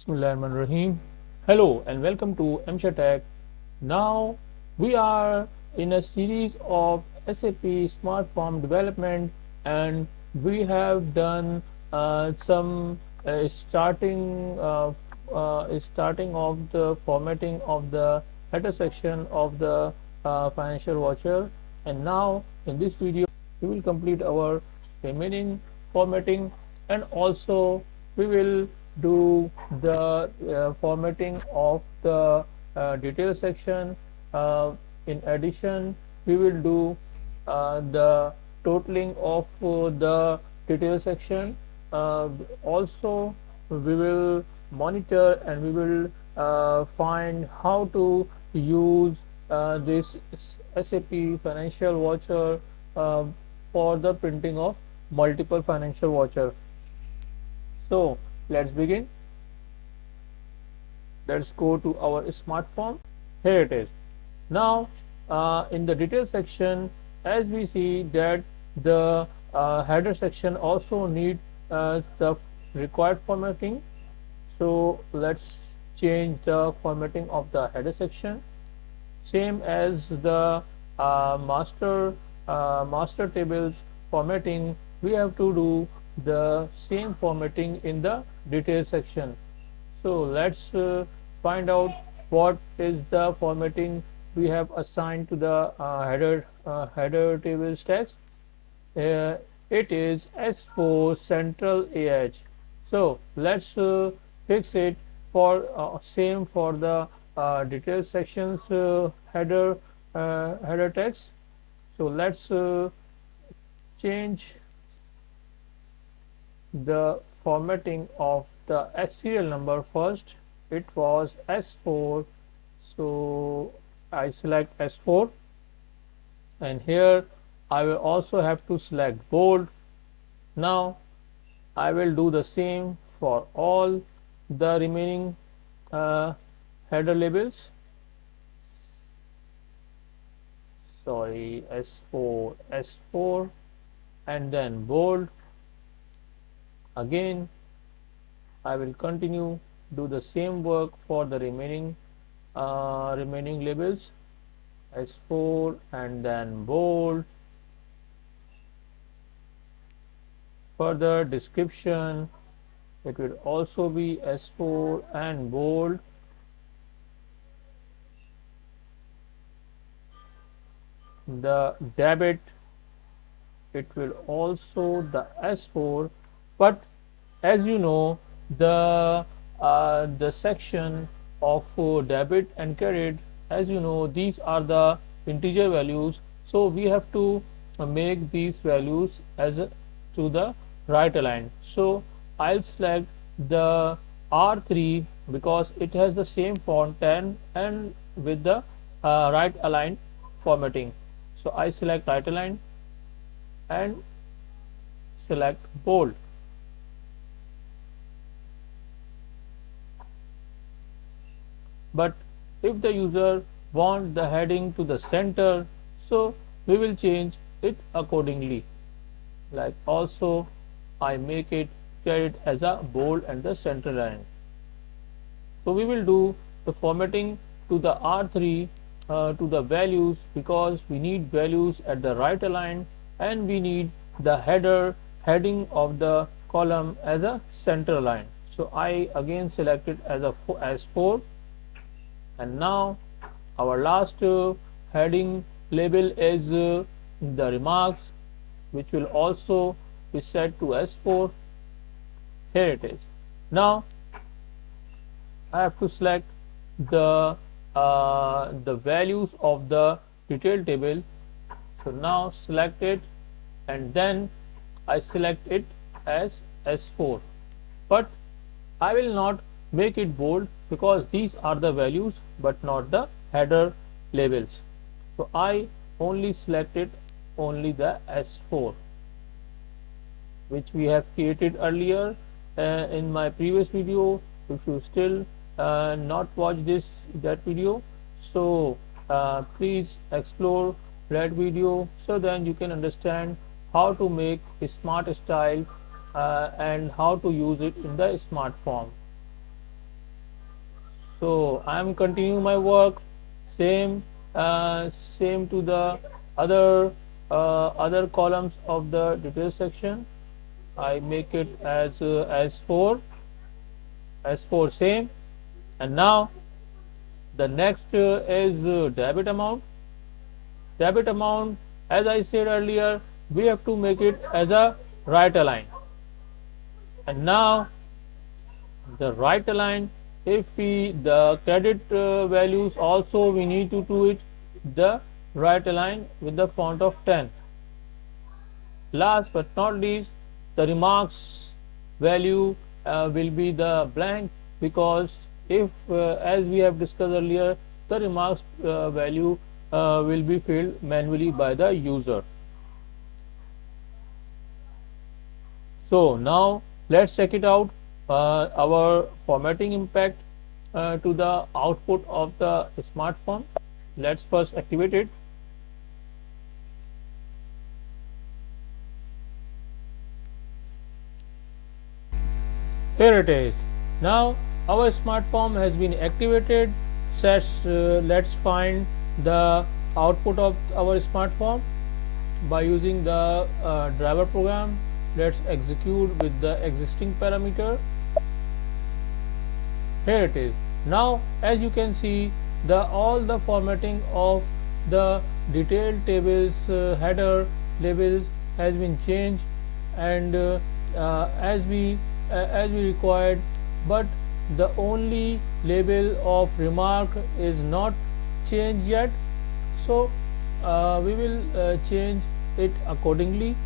Bismillahirrahmanirrahim. Hello and welcome to M.Shakir. Now we are in a series of SAP SmartForm development, and we have done some starting of the formatting of the header section of the financial voucher, and now in this video we will complete our remaining formatting, and also we will do the formatting of the detail section. In addition, we will do the totaling of the detail section. Also, we will monitor and we will find how to use this SAP financial voucher uh, for the printing of multiple financial voucher. So let's begin. Let's go to our SmartForm. Here it is. Now in the detail section, as we see that the header section also need the required formatting. So let's change the formatting of the header section, same as the master tables formatting. We have to do the same formatting in the detail section. So let's find out what is the formatting we have assigned to the header tables text. uh, it is S4 central AH. So let's fix it for same for the detail sections header text. So let's change the formatting of the serial number first. It was S4, so I select S4, and here I will also have to select bold. Now I will do the same for all the remaining header labels. Sorry, S4, S4, and then bold. Again I will continue do the same work for the remaining labels, S4 and then bold. Further description, it will also be S4 and bold. The debit, it will also the S4, but as you know, the section of debit and credit, as you know, these are the integer values, so we have to make these values as to the right aligned. So I'll select the R3 because it has the same font 10 and with the right aligned formatting. So I select right aligned and select bold. But if the user want the heading to the center, so we will change it accordingly. Like also I make it credit as a bold and the center line. So we will do the formatting to the R3 to the values, because we need values at the right align, and we need the heading of the column as a center line. So I again select it as 4, and now our last heading label is the remarks, which will also be set to S4. Here it is. Now I have to select the values of the detail table. So now select it, and then I select it as S4, but I will not make it bold because these are the values but not the header labels. So I only selected only the S4, which we have created earlier in my previous video. If you still not watch that video, so please explore that video, so then you can understand how to make a smart style and how to use it in the SmartForm. So I am continuing my work, same same to the other other columns of the detail section. I make it as 4, same. And now the next is debit amount. Debit amount, as I said earlier, we have to make it as a right align. And now the right align, if we the credit values also we need to do it the right align with the font of 10. Last but not least, the remarks value will be the blank, because if as we have discussed earlier, the remarks value will be filled manually by the user. So now let's check it out, our formatting impact to the output of the SmartForm. Let's first activate it. Here it is. Now our SmartForm has been activated. Let's find the output of our SmartForm by using the driver program. Let's execute with the existing parameter. Here it is. Now as you can see, the all the formatting of the detailed tables header labels has been changed, and as we required, but the only label of remark is not changed yet. So we will change it accordingly.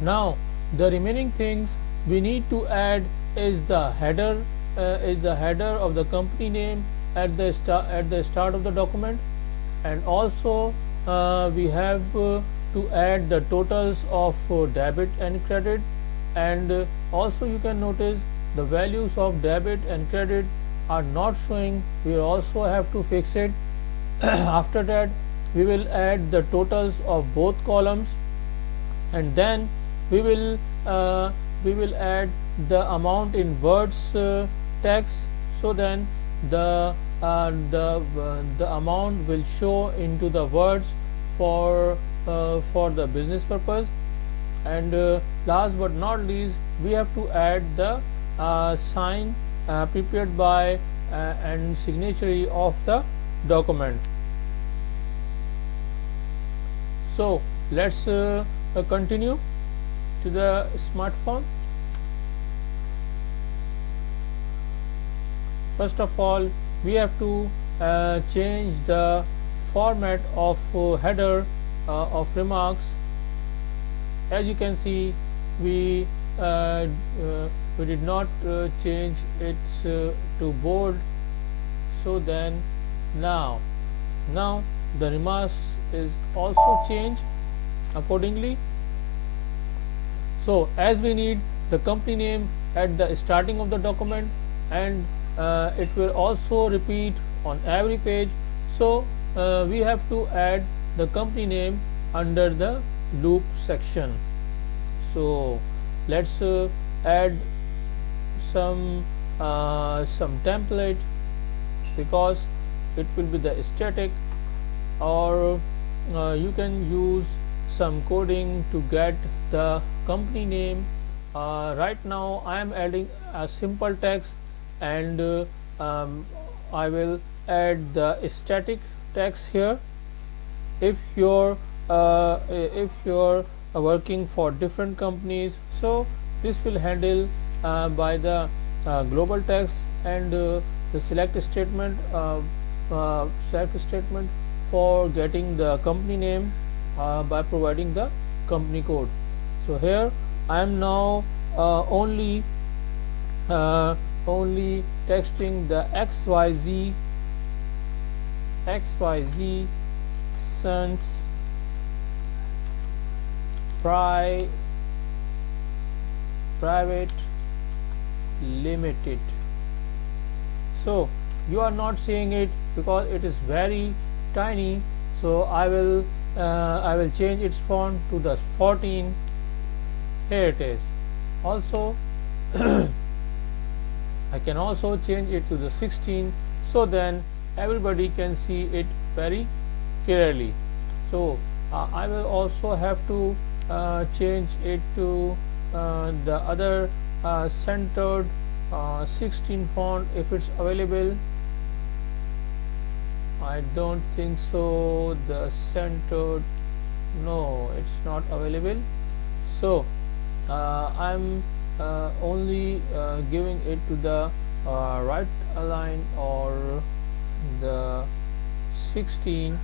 Now the remaining things we need to add is the header of the company name at the start of the document, and also we have to add the totals of debit and credit, and also you can notice the values of debit and credit are not showing. We also have to fix it. After that we will add the totals of both columns, and then we will add the amount in words text, so then the amount will show into the words for the business purpose. And last but not least, we have to add the sign prepared by and signatory of the document. So let's continue to the SmartForm. First of all, we have to change the format of header of remarks. As you can see, we did not change it to bold. So then now the remarks is also changed accordingly. So as we need the company name at the starting of the document, and it will also repeat on every page, so we have to add the company name under the loop section. So let's add some template, because it will be the static, or you can use some coding to get the company name. Right now I am adding a simple text, and I will add the static text here. If you're working for different companies, so this will handle by the global text and the select statement for getting the company name by providing the company code. So here I am now only texting the XYZ Sons Private Limited. So you are not seeing it because it is very tiny. So I will change its font to the 14. Here it is. Also I can also change it to the 16, so then everybody can see it very clearly. So I will also have to change it to the other centered 16 font if it's available. I don't think so. The centered, no, it's not available. So I'm only giving it to the right align or the 16.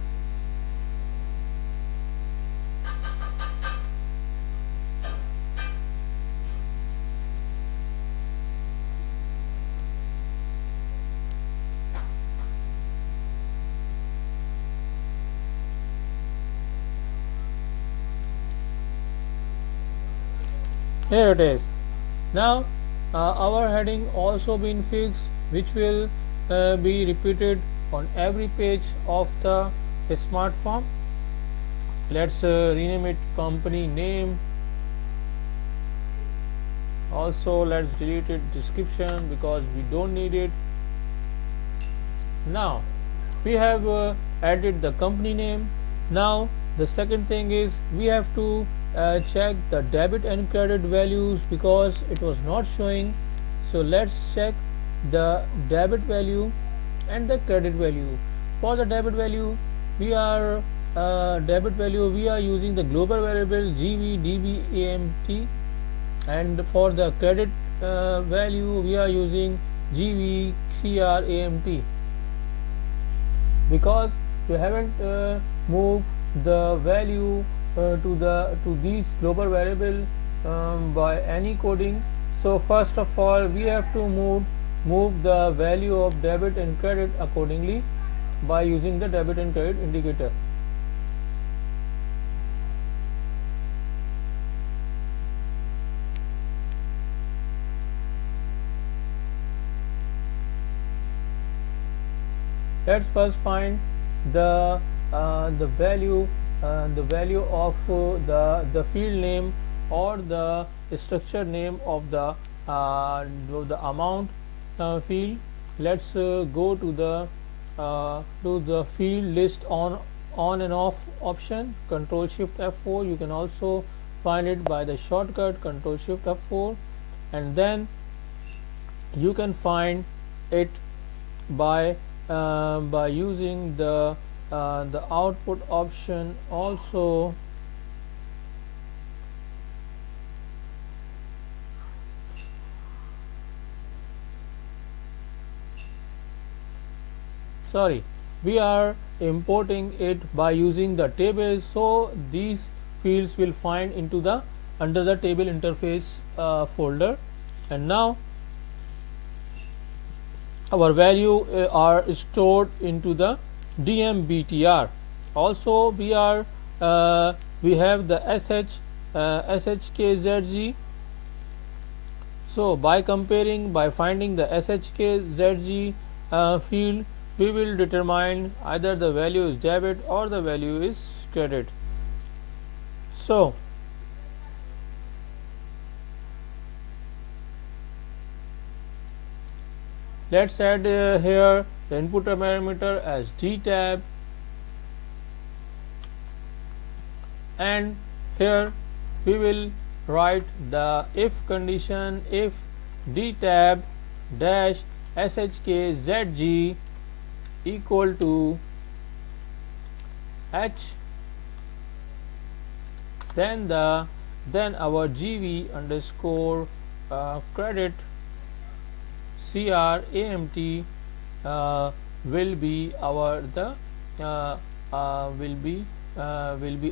Here it is. Now our heading also been fixed, which will be repeated on every page of the smart form. Let's rename it company name. Also let's delete it description because we don't need it. Now we have added the company name. Now the second thing is we have to check the debit and credit values because it was not showing. So let's check the debit value and the credit value. For the debit value we are using the global variable gv db amt, and for the credit value we are using gv cr amt. Because we haven't moved the value to these global variable by any coding, so first of all we have to move the value of debit and credit accordingly by using the debit and credit indicator. Let's first find the value of the field name or the structure name of the amount field. Let's go to the field list on and off option, Control Shift F4. You can also find it by the shortcut Control Shift F4, and then you can find it by using the output option also. Sorry, we are importing it by using the tables, so these fields will find into the under the table interface folder. And now our value are stored into the dmbtr. Also we are we have the shkzg. So by finding the shkzg field, we will determine either the value is debit or the value is credit. So let's add here the input parameter as d tab, and here we will write the if condition if d tab dash shkzg equal to h, then our gv underscore credit cramt will be our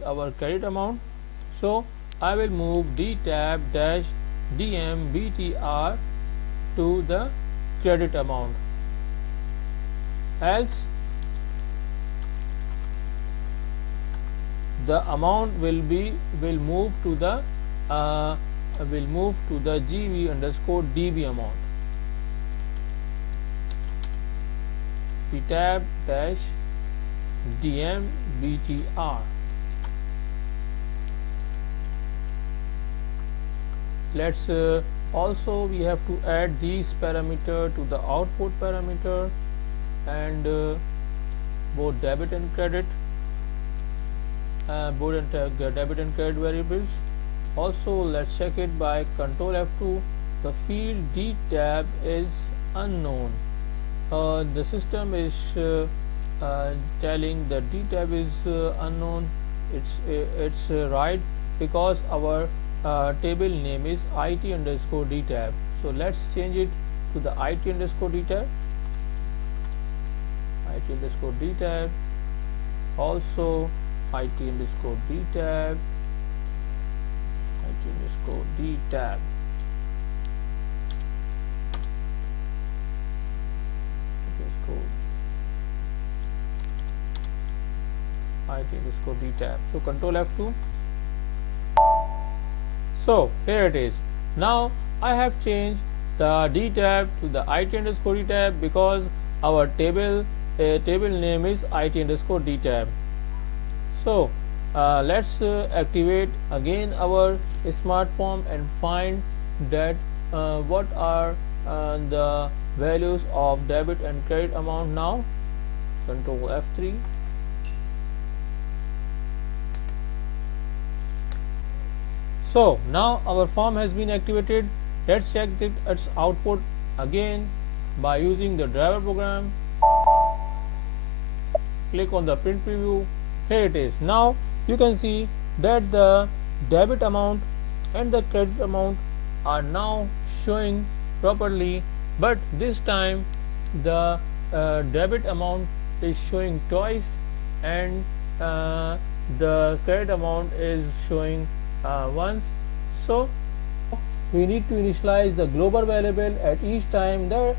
our credit amount. So I will move d tab dash dmbtr to the credit amount, else the amount will move to the gv underscore db amount. D tab dash dmbtr. Let's Also we have to add these parameter to the output parameter, and both debit and credit, debit and credit variables. Also let's check it by Control F2. The field D tab is unknown. The system is telling that D tab is unknown. It's right, because our table name is IT underscore D tab. So let's change it to the IT underscore D tab. IT underscore D tab. Also IT underscore D tab. IT underscore D tab. IT underscore D tab. So Control F2. So here it is. Now I have changed the D tab to the IT underscore D tab, because our table name is IT underscore D tab. So let's activate again our SmartForm and find that what are the values of debit and credit amount now. Control F3. So now our form has been activated. Let's check its output again by using the driver program. Click on the print preview. Here it is. Now you can see that the debit amount and the credit amount are now showing properly, but this time the debit amount is showing twice, and the credit amount is showing once. So we need to initialize the global variable at each time the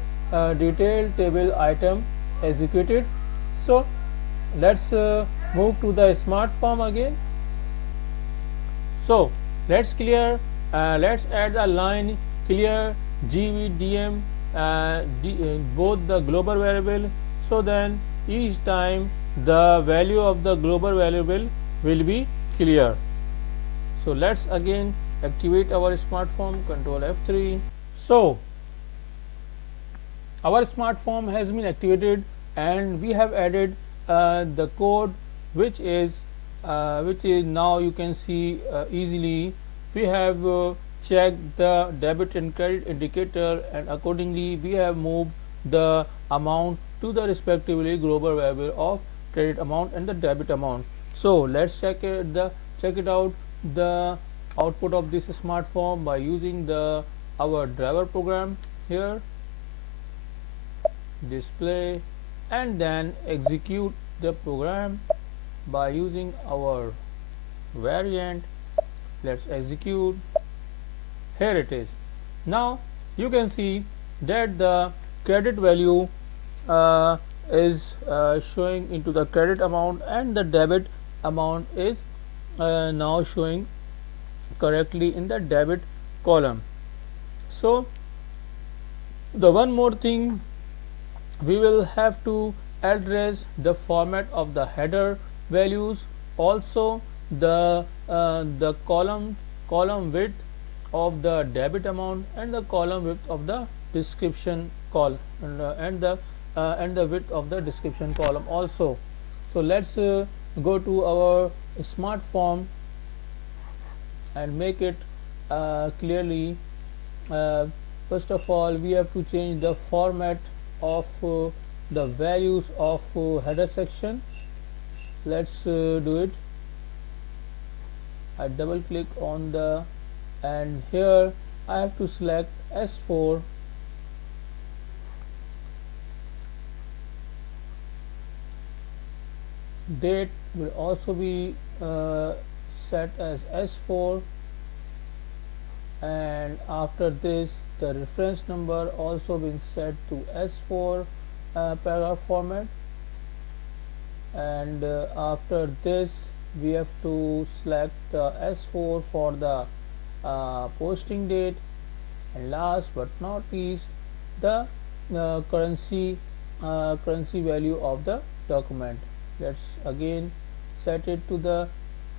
detailed table item executed. So let's move to the SmartForm again. So let's add a line clear GVDM both the global variable, so then each time the value of the global variable will be clear. So let's again activate our SmartForm. Control F3. So our SmartForm has been activated, and we have added the code, which is now you can see easily. We have checked the debit and credit indicator, and accordingly we have moved the amount to the respectively global variable of credit amount and the debit amount. So let's check it out the output of this SmartForm by using our driver program here. Display, and then execute the program by using our variant. Let's execute. Here it is. Now you can see that the credit value is showing into the credit amount, and the debit amount is now showing correctly in the debit column. So the one more thing, we will have to address the format of the header values, also the column width of the debit amount, and the column width of the description column, and the width of the description column also. So let's go to our SmartForm and make it clearly. First of all, we have to change the format of the values of header section. Let's do it. I double click on and here I have to select S4. Date will also be set as S4, and after this the reference number also been set to S4 paragraph format, and after this we have to select S4 for the posting date, and last but not least the currency value of the document. Let's again set it to the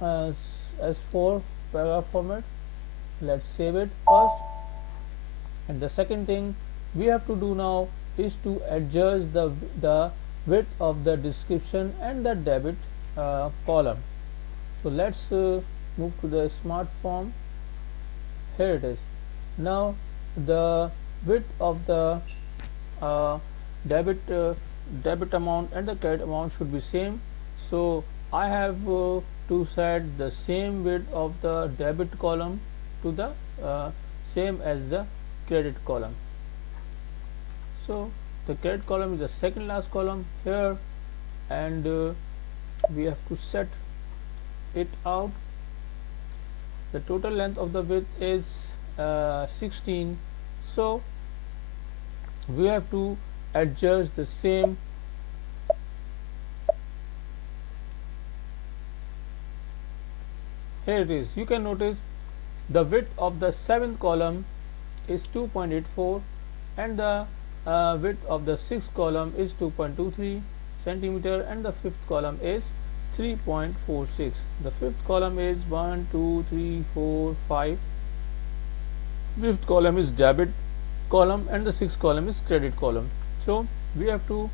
S4 paragraph format. Let's save it first. And the second thing we have to do now is to adjust the width of the description and the debit column. So let's move to the smart form. Here it is. Now the width of the uh, debit debit amount and the credit amount should be same. So I have to set the same width of the debit column to the same as the credit column. So the credit column is the second last column here, and we have to set it out. The total length of the width is 16, so we have to adjust the same. Here it is. You can notice the width of the seventh column is 2.84 and the width of the sixth column is 2.23 centimeter and the fifth column is 3.46. The fifth column is 1, 2, 3, 4, 5. Fifth column is debit column and the sixth column is credit column. So we have to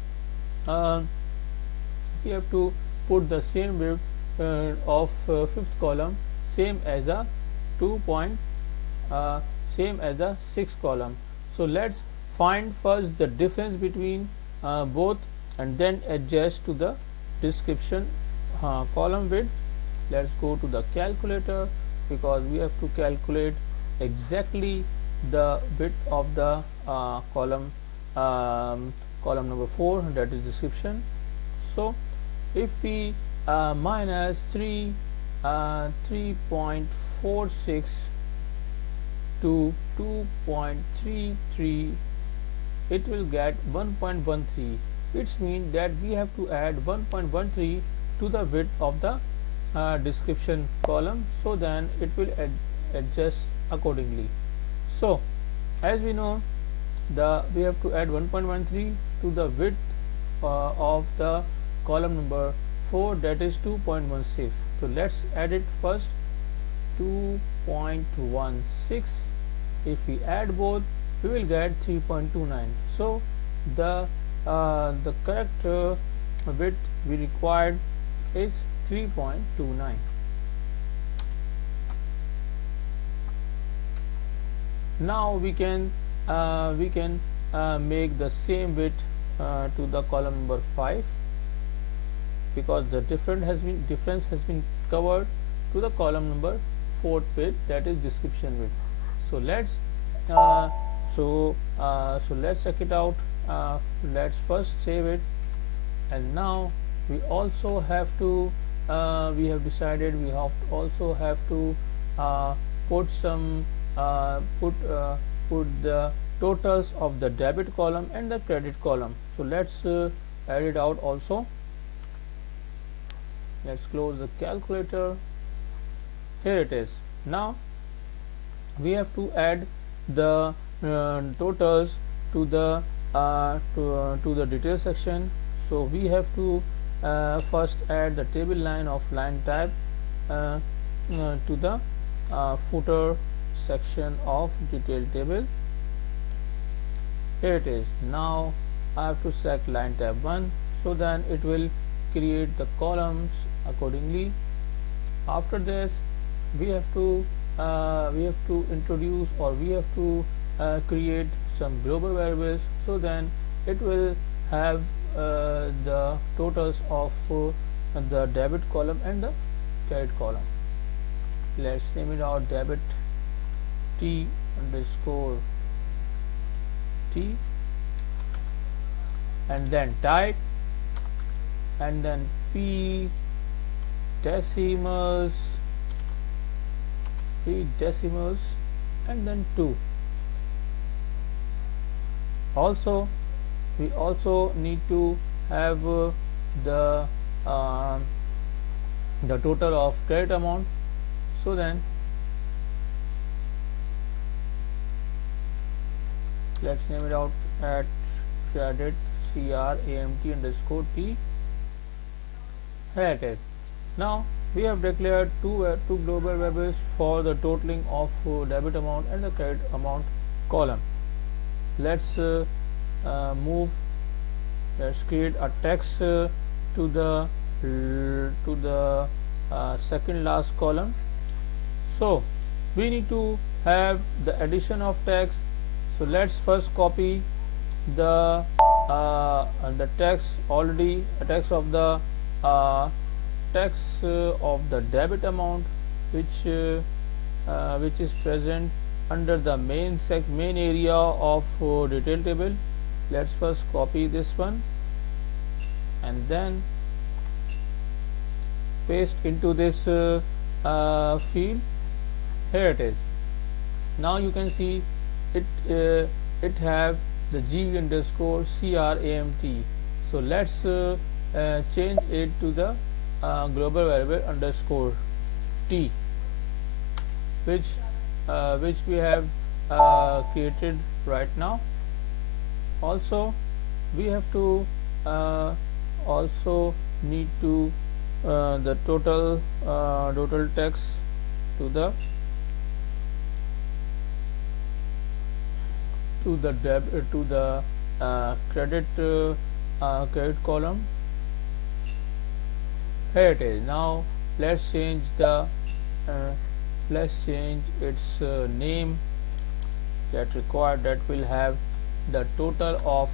put the same width of fifth column same as a same as a sixth column. So let's find first the difference between both and then adjust to the description column width. Let's go to the calculator because we have to calculate exactly the width of the column number 4, that is description. So if we minus 3.46 to 2.33, it will get 1.13. It means that we have to add 1.13 to the width of the description column, so then it will adjust accordingly. So as we know, we have to add 1.13 to the width of the column number 4, that is 2.16. So let's add it first. 2.16. If we add both, we will get 3.29. So the correct width we required is 3.29. Now we can make the same width to the column number 5, because the difference has been covered to the column number 4th width, that is description width. So let's let's check it out. Let's first save it, and now we also have to we have decided we also have to put some put the totals of the debit column and the credit column. So let's add it out also. Let's close the calculator. Here it is. Now we have to add the totals to the detail section. So we have to first add the table line of line type to the footer section of detail table. Here it is. Now I have to select line type 1, so then it will create the columns accordingly. After this, we have to introduce, or we have to create some global variables, so then it will have the totals of the debit column and the credit column. Let's name it out debit T underscore T, and then type, and then P decimals, and then 2. Also we also need to have the total of credit amount. So then let's name it out at credit CRAMT underscore T. Here it is. Now we have declared two global variables for the totaling of debit amount and the credit amount column. let's move let's create a text to the second last column. So we need to have the addition of text. So let's first copy the text already uh, text of the debit amount, which is present under the main area of detail table. Let's first copy this one and then paste into this field. Here it is. Now you can see it have the G underscore CRAMT. So let's change it to the global variable underscore T, which we have created right now. Also we have to also need to the total text to the credit column. Here it is. Now let's change its name that required, that will have the total of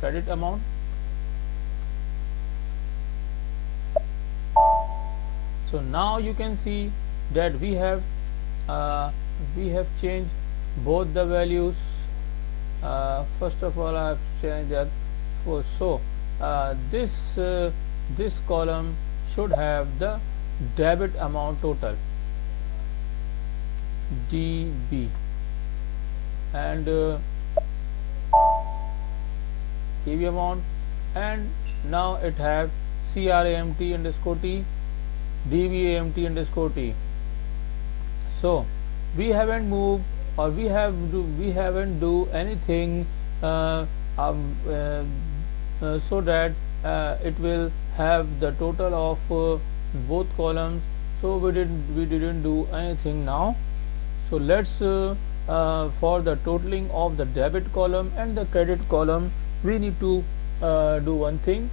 credit amount. So now you can see that we have changed both the values. First of all, I have to change that for this column should have the debit amount total DB and DB amount, and now it have CRAMT underscore T, DBAMT underscore T. So we haven't moved, or we haven't do anything so that it will have the total of both columns. So we didn't do anything now. So let's for the totaling of the debit column and the credit column, we need to do one thing.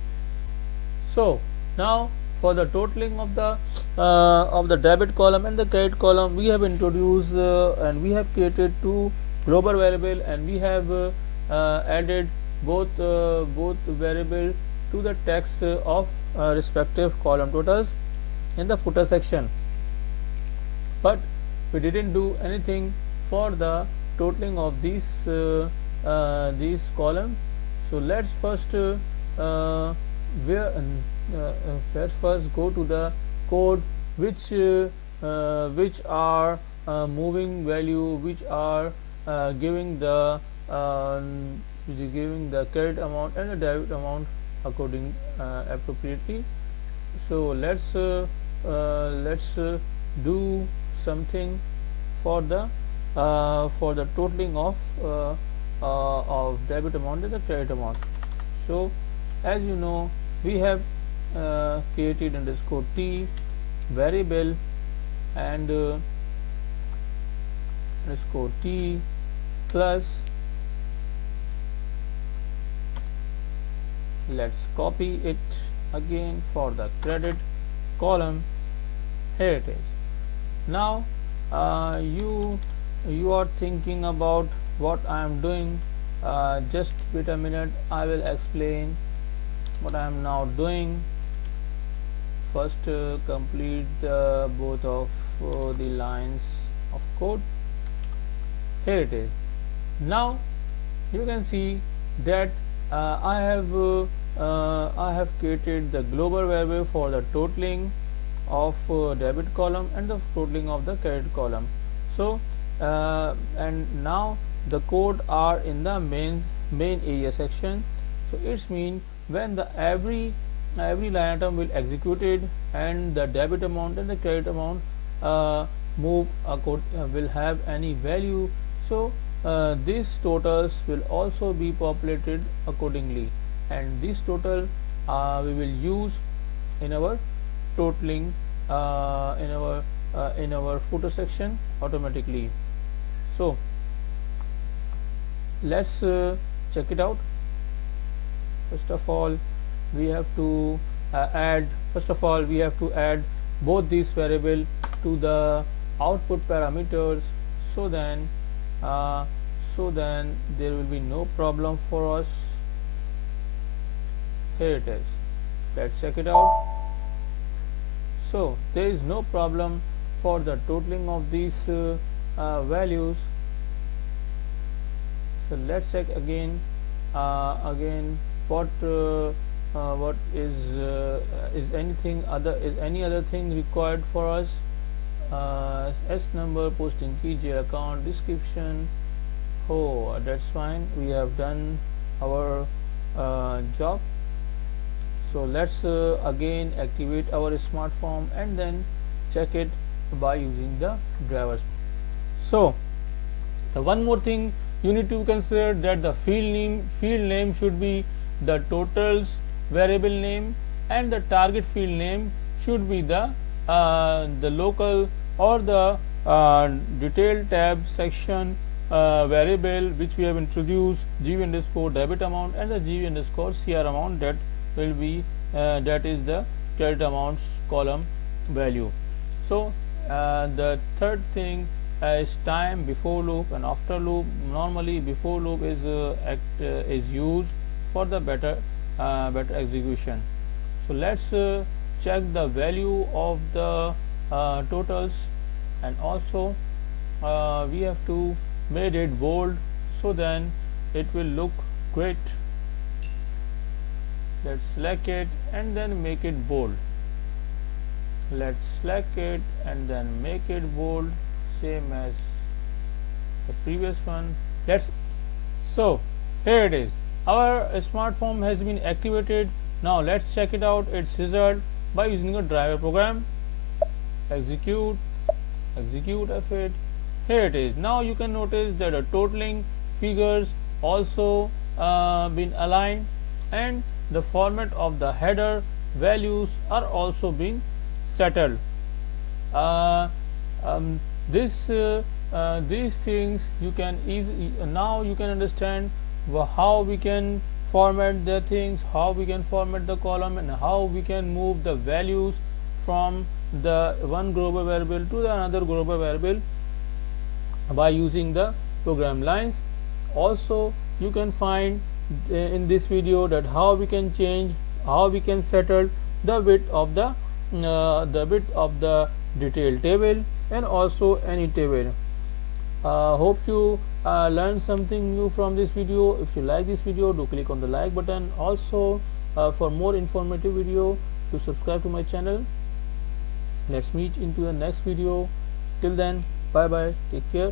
So now for the totaling of the debit column and the credit column, we have introduced and we have created two global variable, and we have added both variable to the text of respective column totals in the footer section. But we didn't do anything for the totaling of these columns. So let's first let's first go to the code which are moving value, which are giving the credit amount and the debit amount according appropriately. So let's do something for the totaling of debit amount and the credit amount. So as you know, we have created underscore T variable and underscore T plus, let's copy it again for the credit column. Here it is. Now you are thinking about what I am doing. Just wait a minute, I will explain what I am now doing. First complete both of the lines of code. Here it is. Now you can see that I have created the global variable for the totaling of debit column and the totaling of the credit column. So and now the code are in the main area section. So it's mean when the every line item will executed and the debit amount and the credit amount will have any value, so these totals will also be populated accordingly, and this total we will use in our totaling in our footer section automatically. So let's check it out. First of all, we have to add first of all we have to add both these variable to the output parameters, so then uh, there will be no problem for us. Here it is. Let's check it out. So there is no problem for the totaling of these values. So let's check again. What is any other thing required for us? S number, posting key, J account, description. Oh, that's fine. We have done our job. So let's again activate our smart form and then check it by using the drivers. So the one more thing you need to consider, that the field name should be the totals variable name, and the target field name should be the local or the detail tab section variable which we have introduced, gv underscore debit amount and the gv underscore cr amount, that will be that is the credit amounts column value. So the third thing is time before loop and after loop. Normally before loop is used for the better execution. So let's check the value of the totals, and also we have to made it bold, so then it will look great. Let's select it and then make it bold. Let's select it and then make it bold, same as the previous one. So here it is, our smart form has been activated. Now let's check it out, its result, by using a driver program. Execute F8. Here it is. Now you can notice that the totaling figures also been aligned, and the format of the header values are also being settled. These things you can easily, now you can understand how we can format the things, how we can format the column, and how we can move the values from the one global variable to the another global variable by using the program lines. Also you can find in this video that how we can settle the width of the detail table and also any table. Hope you learned something new from this video. If you like this video, do click on the like button. Also for more informative video, to subscribe to my channel. Let's meet into the next video. Till then, bye bye, take care.